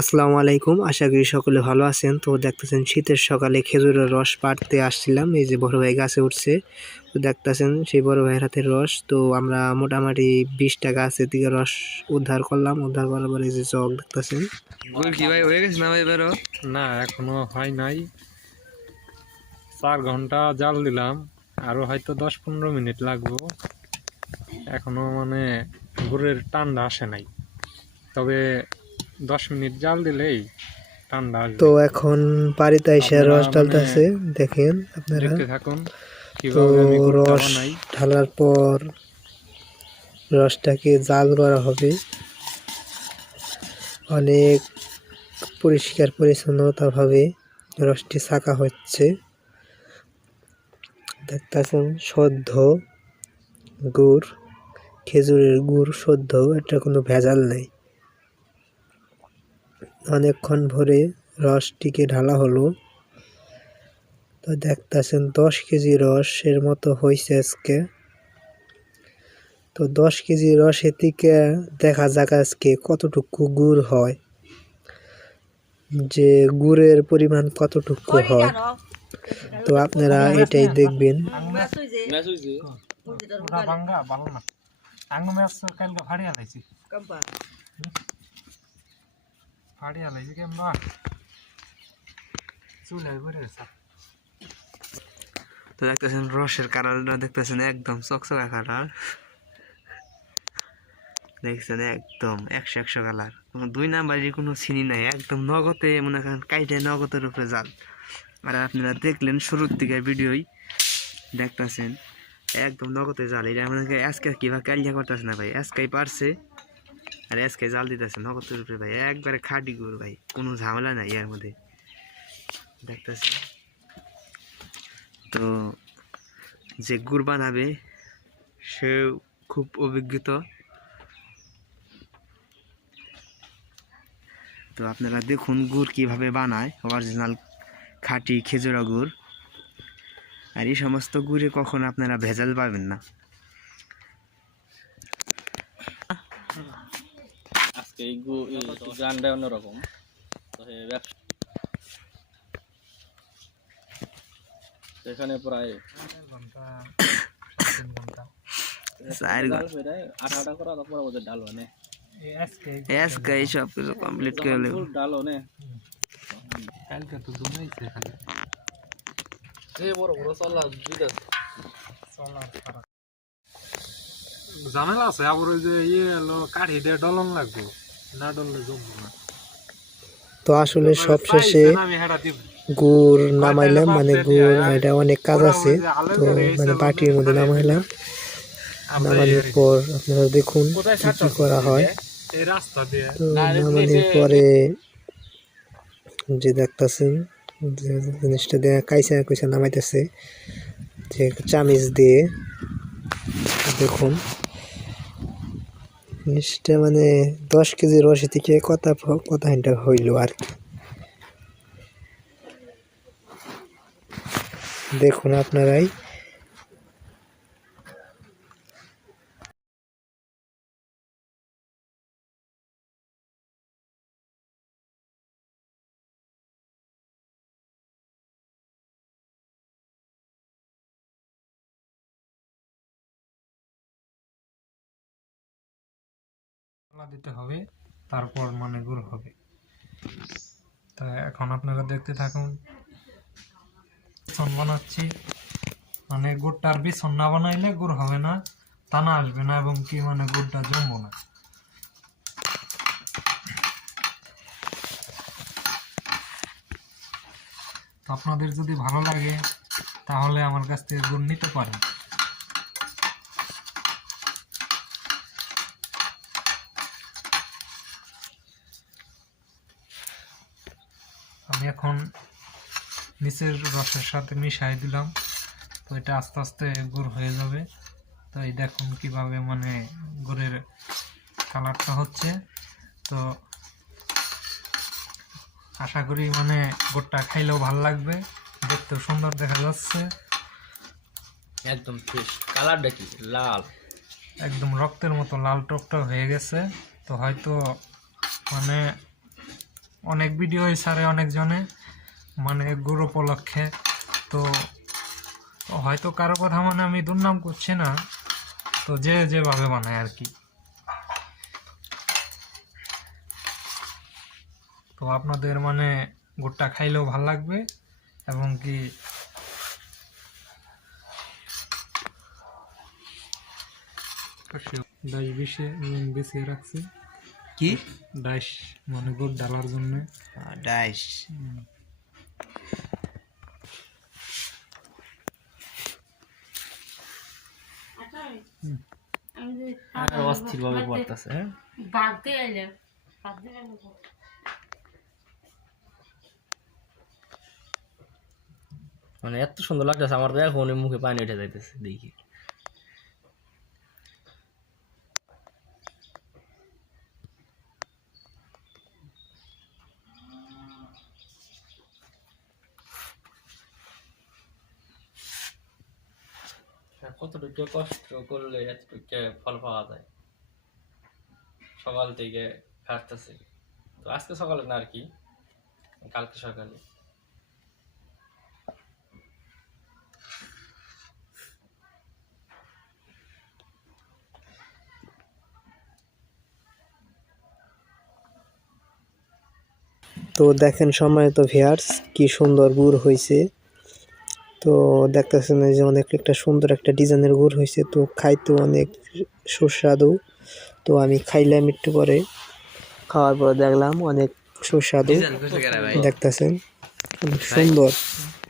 আসসালামু আলাইকুম, আশা করি সকলে ভালো আছেন। তো দেখতেছেন শীতের সকালে খেজুরের রস পাড়তে আসছিলাম। এই যে বড় ভাই গাছে উঠছে, তো দেখতেছেন সেই বড় ভাইয়ের হাতের রস। তো আমরা মোটামুটি 20টা গাছের দিকে রস উদ্ধার করলাম। উদ্ধার করার পরে যে জগ দেখতেছেন, গুড় কি ভাই হয়ে গেছে না ভাই? বেরো না, এখনো হয় নাই। 4 ঘন্টা জাল দিলাম, আরো হয়তো 10-15 মিনিট লাগবো। এখনো মানে গুড়ের টানটা আসে নাই, তবে 10 মিনিট জাল দিলেই ঠান্ডা আসবে। তো এখন বাড়িতে এসে রস ঢালতেছে, দেখেন আপনারা। দেখতে থাকুন তো কিভাবে আমি গুড়টা রস বানাই। ঢালার পর রসটাকে জাল করা হবে। অনেক পরিষ্কার পরিচ্ছন্নতাভাবে রসটি ছাঁকা হচ্ছে। দেখতেছেন শুদ্ধ গুড়, খেজুরের গুড় শুদ্ধ, এটা কোনো ভেজাল নেই। অনেকক্ষণ ভরে রসটিকে ঢালা হলো। তো দেখতেছেন 10 কেজি রসের মতো হয়েছে আজকে। তো 10 কেজি রসের থেকে দেখা যাক আজকে কতটুকু গুড় হয়, যে গুড়ের পরিমাণ কতটুকু হয়। তো আপনারা এটাই দেখবেন। তো দেখতেছেন রসের কালারটা দেখতেছেন একদম চকচকা কালার, দেখছেন একদম 100 কালার। কোনো 2 নাম্বারের কোনো চিনি নাই, একদম নগদে মনে করেন কাইটে নগদের উপরে জাল। আর আপনারা দেখলেন শুরুর দিকে ভিডিওই দেখতেছেন একদম নগদে জাল। এটা মনে করেন আজকে কিভাবে কালিয়া করতেছে না ভাই, আজকেই পারছে আর আজকে জাল দিতেছে নগদের উপরে ভাই। একবারে খাঁটি গুড় ভাই, কোনো ঝামেলা নাই এর মধ্যে দেখতেছেন। তো যে গুড় বানাবে সে খুব অভিজ্ঞতা। তো আপনারা দেখুন গুড় কিভাবে বানায়, অরিজিনাল খাঁটি খেজুরা গুড়। আর এই সমস্ত গুড়ে কখন আপনারা ভেজাল পাবেন না। আজকে এই গানটা অন্যরকম। এখানে প্রায় 8 করা তারপর ওদের ডাল মানে আজকে সব কিছু কমপ্লিট করে ডাল নে কালকে তো দুনাইছে খালি বড় বড় চলা দুইটা ঝামেলা আছে। আবার ওই যে কাঠি দিয়ে ডলন লাগবে, না ডললে জমবো না। তো আসলে সবশেষে গুড় নামাইলাম, মানে গুড় এটা অনেক কাজ আছে। তো মানে বাটির মধ্যে নামাইলাম, নামানোর পর আপনারা দেখুন কি কি করা হয়। তো নামানোর পরে যে দেখতেছেন যে জিনিসটা দিয়ে কাইসা কইসা নামাইতেছে, যে চামিচ দিয়ে দেখুন জিনিসটা মানে 10 কেজি রসি থেকে কথা হইল আর কি। দেখুন আপনারাই। দিতে হবে, তারপর মানে গুড় হবে। তা এখন আপনারা দেখতে থাকুন। বানাচ্ছি, মানে গুড়টার বিছন না বানাইলে গুড় হবে না, টানা আসবে না, এবং কি মানে গুড়টা জমবো না। আপনাদের যদি ভালো লাগে তাহলে আমার কাছ থেকে গুড় নিতে পারেন। আমি এখন নিচের রসের সাথে মিশাই দিলাম, তো এটা আস্তে আস্তে গুড় হয়ে যাবে। তো এই দেখুন কিভাবে মানে গুড়ের কালারটা হচ্ছে। তো আশা করি মানে গুড়টা খাইলেও ভালো লাগবে, দেখতেও সুন্দর দেখা যাচ্ছে। একদম ফ্রেশ কালারটা কি লাল, একদম রক্তের মতো লাল টকটক হয়ে গেছে। তো হয়তো মানে অনেক ভিডিও ছাড়ে অনেকজনে মানে গুড় উপলক্ষে, তো হয়তো কারো কথা মানে আমি দুর্নাম করছি না, তো যে যেভাবে বানায় আর কি। তো আপনাদের মানে গুড়টা খাইলেও ভাল লাগবে এবং কি ডাইশ বিছিয়ে রাখছি। কি ডাইশ মানে গুড় ডালার জন্য। ডাইস অস্থির ভাবে পড়তেছে। হ্যাঁ মানে এত সুন্দর লাগতেছে আমার তো, এখন মুখে পানি উঠে যাইতেছে দেখি। কতটুকু কষ্ট করলে এতটুকু ফল পাওয়া যায়। সকাল থেকে খাটতেছি, তো আজকে সকালে না আর কি, কালকে সকালে। তো দেখেন সম্মানিত ভিউয়ার্স কি সুন্দর গুড় হয়েছে। তো দেখতেছেন এই যে অনেক একটা সুন্দর একটা ডিজাইনের গুড় হয়েছে, তো খাইতে অনেক সুস্বাদু। তো আমি খাইলাম একটু পরে, খাওয়ার পর দেখলাম অনেক সুস্বাদু। ডিজাইন করছে কেরা ভাই? দেখতেছেন অনেক সুন্দর।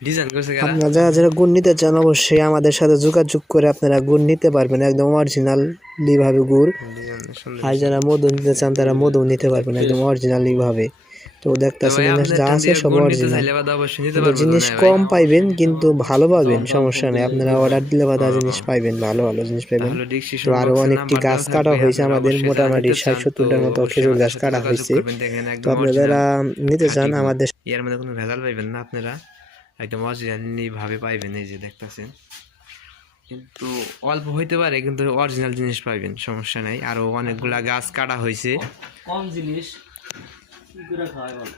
ডিজাইন করছে কেরা? আপনারা যারা যারা গুড় নিতে চান অবশ্যই আমাদের সাথে যোগাযোগ করে আপনারা গুড় নিতে পারবেন, একদম অরিজিনালি ভাবে গুড়। ডিজাইন সুন্দর। আর যারা মধু নিতে চান তারা মধু নিতে পারবেন একদম অরিজিনালি ভাবে। তো দেখতেছেন যা আছে সব অরিজিনাল, কিন্তু জিনিস কম পাইবেন কিন্তু ভালো পাবেন, সমস্যা নেই। আপনারা অর্ডার দিলে বাদা জিনিস পাইবেন, ভালো ভালো জিনিস পাইবেন। তো আরো অনেকটি গাছ কাটা হয়েছে, আমাদের মোটামুটি 60-70টার মতো খেজুর গাছ কাটা হয়েছে। তো আপনারা যারা নিতে চান আমাদের এর মধ্যে কোনো ভেজাল পাইবেন না, আপনারা একদম অরিজিনালি ভাবে পাইবেন। এই যে দেখতেছেন, কিন্তু অল্প হইতে পারে কিন্তু অরিজিনাল জিনিস পাইবেন, সমস্যা নাই। আরো অনেকগুলা গাছ কাটা হয়েছে। কম জিনিস কি করে খাওয়াই বলো।